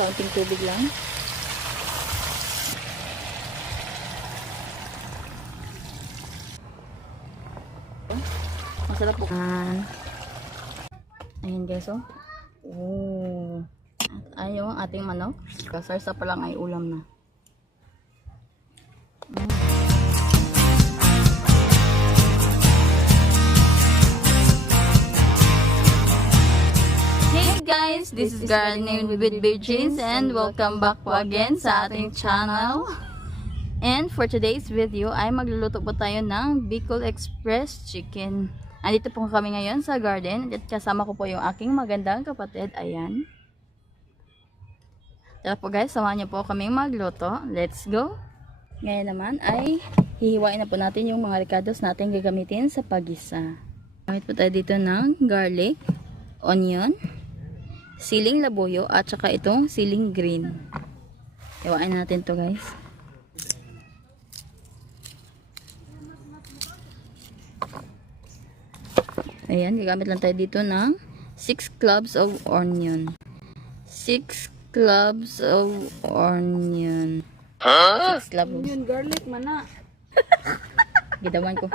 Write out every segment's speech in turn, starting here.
kaunting tubig lang. Masarap po. Ayan guys, oh. Oh. At ayaw ang ating manok. Kasarsa pa lang ay ulam na. Hey guys, this is Gardening with Virgins and welcome back po again sa ating channel. And for today's video ay magluluto po tayo ng Bicol Express Chicken. Andito po kami ngayon sa garden at kasama ko po yung aking magandang kapatid. Ayan. Tara po guys, samahan niyo po kaming magluto. Let's go! Ngayon naman ay hihiwain na po natin yung mga ricados natin gagamitin sa paggisa. Gamit po tayo dito ng garlic, onion, siling labuyo at saka itong siling green. Hiwain natin to guys. Ayan, gagamit lang tayo dito ng 6 cloves of onion. 6 cloves of onion. 6 cloves. Onion, garlic, mana. Gidawan ko.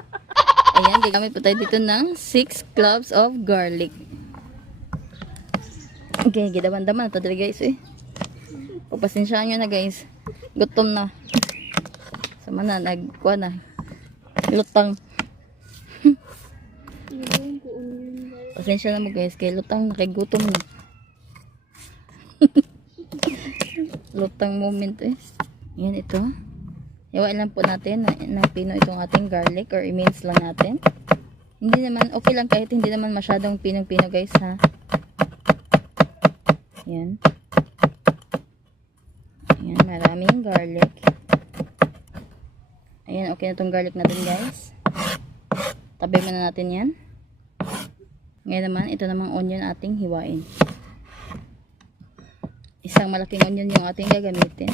Ayan, gagamit po tayo dito ng 6 cloves of garlic. Okay, gidawan-daman ito dali guys eh. Pagpasensyaan nyo na guys. Gutom na. Sama na, nagkuha na. Lutang. Pasensya na mo guys, kay lutang nakigutom na. Lutang moment eh. Yan ito. Iwain lang po natin na pino itong ating garlic or i-mince lang natin. Hindi naman, okay lang kahit hindi naman masyadong pinong-pino guys ha. Yan. Yan, maraming garlic. Ayan, okay na itong garlic natin guys. Tabi muna natin yan. Ngayon naman, ito namang onion ating hiwain. Isang malaking onion yung ating gagamitin.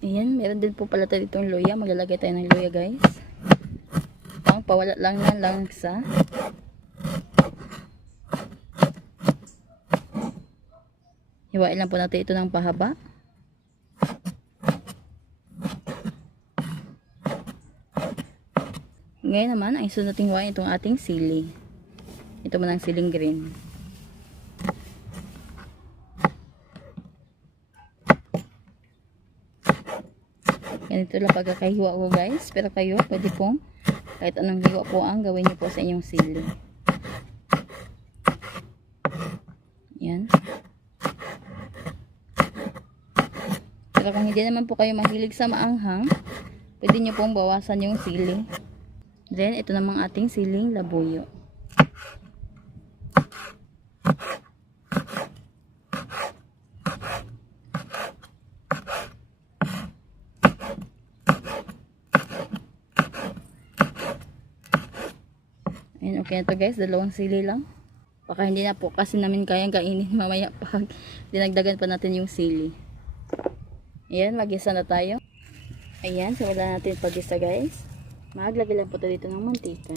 Ayan, meron din po pala tayo ditong luya. Maglalagay tayo ng luya guys. Pang pawala lang ng langsa. Hiwain lang po natin ito ng pahaba. Ngayon naman, ang isunod natin hiwain itong ating sili. Ito man ang siling green. Ganito lang pagkakahiwa ko guys. Pero kayo, pwede pong kahit anong hiwa po ang gawin niyo po sa inyong sili. Yan. Pero kung hindi naman po kayo mahilig sa maanghang, pwede niyo pong bawasan yung sili. Then, ito namang ating siling labuyo. Ayan, okay na to guys. Dalawang sili lang. Baka hindi na po kasi namin kayang kainin mamaya pag dinagdagan pa natin yung sili. Ayan, mag-isa na tayo. Ayan, simulan natin pag-isa guys. Maglagay lang po tayo dito ng mantika.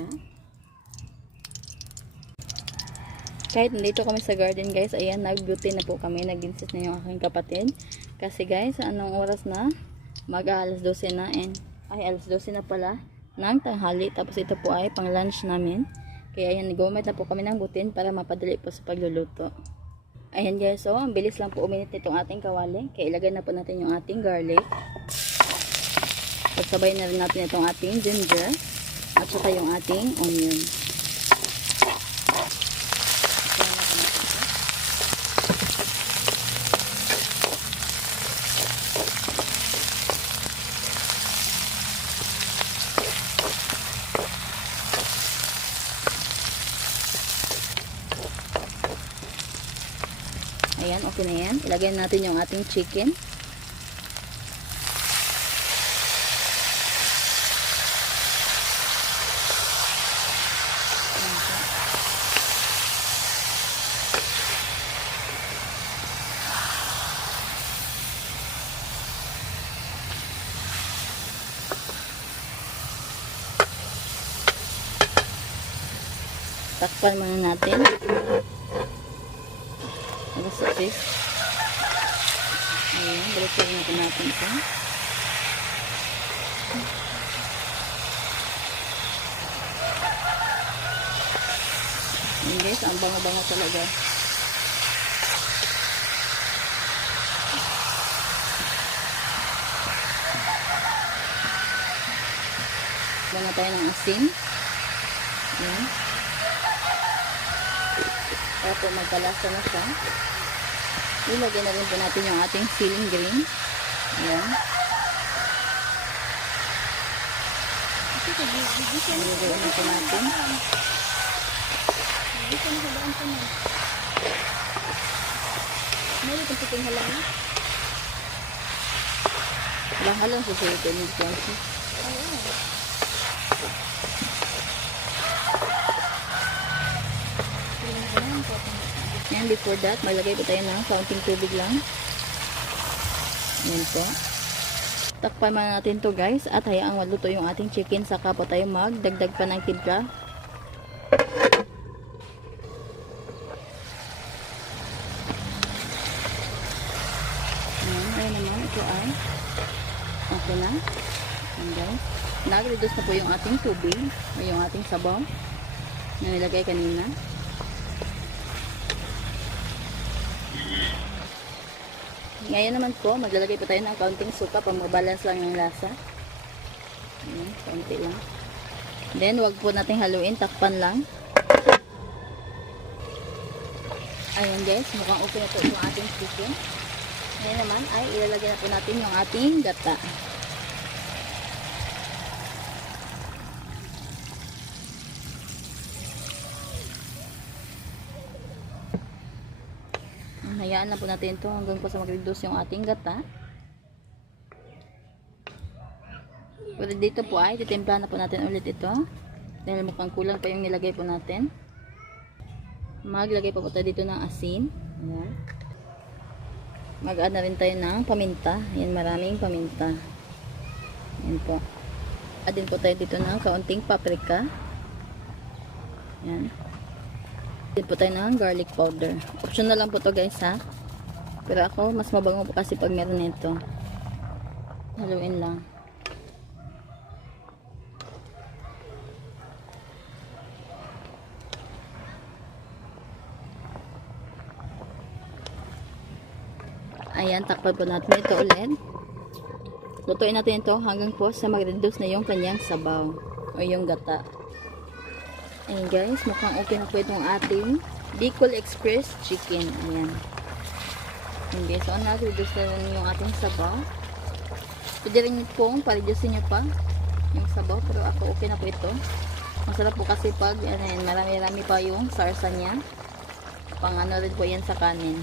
Kahit nandito kami sa garden guys, ayan, nag-beauty na po kami. Nag-insist na yung aking kapatid. Kasi guys, anong oras na? Mag-alas 12 na ay alas 12 na pala ng tanghali. Tapos ito po ay pang lunch namin. Kaya ayan, nag-umit na po kami ng butin para mapadali po sa pagluluto. Ayan guys, so ang bilis lang po uminit nitong ating kawali. Kaya ilagay na po natin yung ating garlic. Pagsabay na rin natin itong ating ginger at saka yung ating onion. Ayan, okay na yan. Ilagay natin yung ating chicken. Takpan muna natin. Alas 6. Ayan, balikin natin ito. Ayan guys, ang bango-bango talaga. Lagyan tayo ng asin. Ayan. Para po magkalasa na siya. Ilagay na rin po natin yung ating ceiling green. Ayan. Ilagay na po natin. Meron itong puting halang. Halang-halang susunod ko yung Johnson. Yan, before that, maglagay po tayo ng kaunting tubig lang. Yan po. Takpan muna natin to guys at hayaang maluto yung ating chicken, saka po tayo magdagdag pa ng timpla. Ayan naman, ito ay okay na. Ayan guys. Nag-reduce na po yung ating tubig o yung ating sabaw na nilagay kanina. Ngayon naman po, maglalagay po tayo ng kaunting suka para mabalance lang yung lasa. Ayan, kaunti lang. Then, wag po natin haluin, takpan lang. Ayan guys, mukhang okay na po yung ating chicken. Ngayon naman ay ilalagay na po natin yung ating gata. Hayaan na po natin ito hanggang po sa mag-reduce yung ating gata. Pwede dito po ay titimpla na po natin ulit ito. Dahil mukhang kulang pa yung nilagay po natin. Maglagay pa po tayo dito ng asin. Ayan. Mag-add na rin tayo ng paminta. Ayan, maraming paminta. Ayan po. Add din po tayo dito ng kaunting paprika. Ayan. Add po tayo ng garlic powder. Optional lang po to guys ha. Pero ako, mas mabango po kasi pag meron nito. Haluin lang. Ayan, takpan po natin ito ulit. Lutuin natin ito hanggang po sa mag-reduce na yung kanyang sabaw o yung gata. Ayan guys, mukhang okay na po itong ating Bicol Express chicken. Ayan. Ayan guys, so nag-reduce na rin yung ating sabaw. Pwede rin pong pa-reducein nyo pa yung sabaw, pero ako okay na po ito. Masarap po kasi pag marami-rami pa yung sarsa niya. Pang ano rin po yan sa kanin.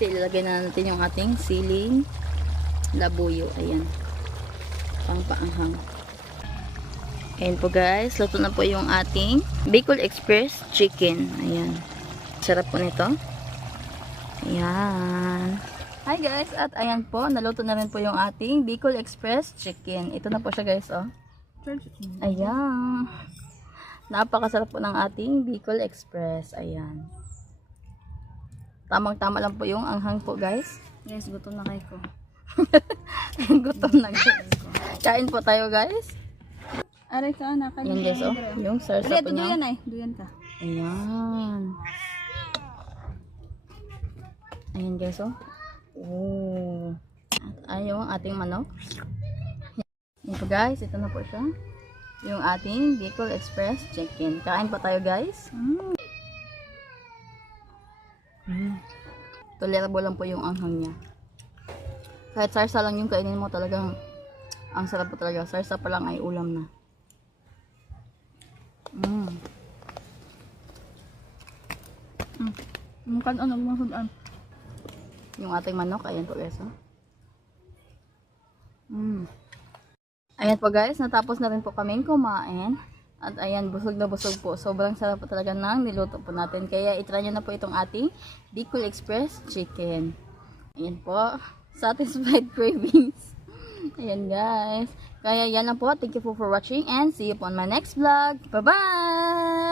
Ilalagay na natin yung ating siling labuyo. Ayan. Pang paanghang. Ayan po guys. Luto na po yung ating Bicol Express chicken. Ayan. Sarap po nito. Ayan. Hi guys. At ayan po. Naluto na rin po yung ating Bicol Express chicken. Ito na po siya guys. Oh. Ayan. Napakasarap po ng ating Bicol Express. Ayan. Tamang-tama lang po yung anghang po guys. Guys, gutom na kayo ko. Gutom na guys. Kain po tayo guys. Aray ka, anak. Yan guys oh. Yung sarsa Aray, po duyan niya. ay. Duyan ka. Ayan. Ayan guys oh. Oh. At ayun ang ating manok. Yan po guys. Ito na po siya. Yung ating Bicol Express chicken. Kain po tayo guys. Tolerable lang po yung anghang niya. Kahit sarsa lang yung kainin mo, talagang ang sarap po talaga. Sarsa pa lang ay ulam na. Mukhan ano, masudan. Yung ating manok, ayan po guys. Oh. Ayan po guys, natapos na rin po kaming kumain. At ayan, busog na busog po. Sobrang sarap po talaga ng niluto po natin. Kaya itry nyo na po itong ating Bicol Express chicken. Ayan po. Satisfied cravings. Ayan guys. Kaya yan lang po. Thank you for watching and see you po on my next vlog. Bye-bye!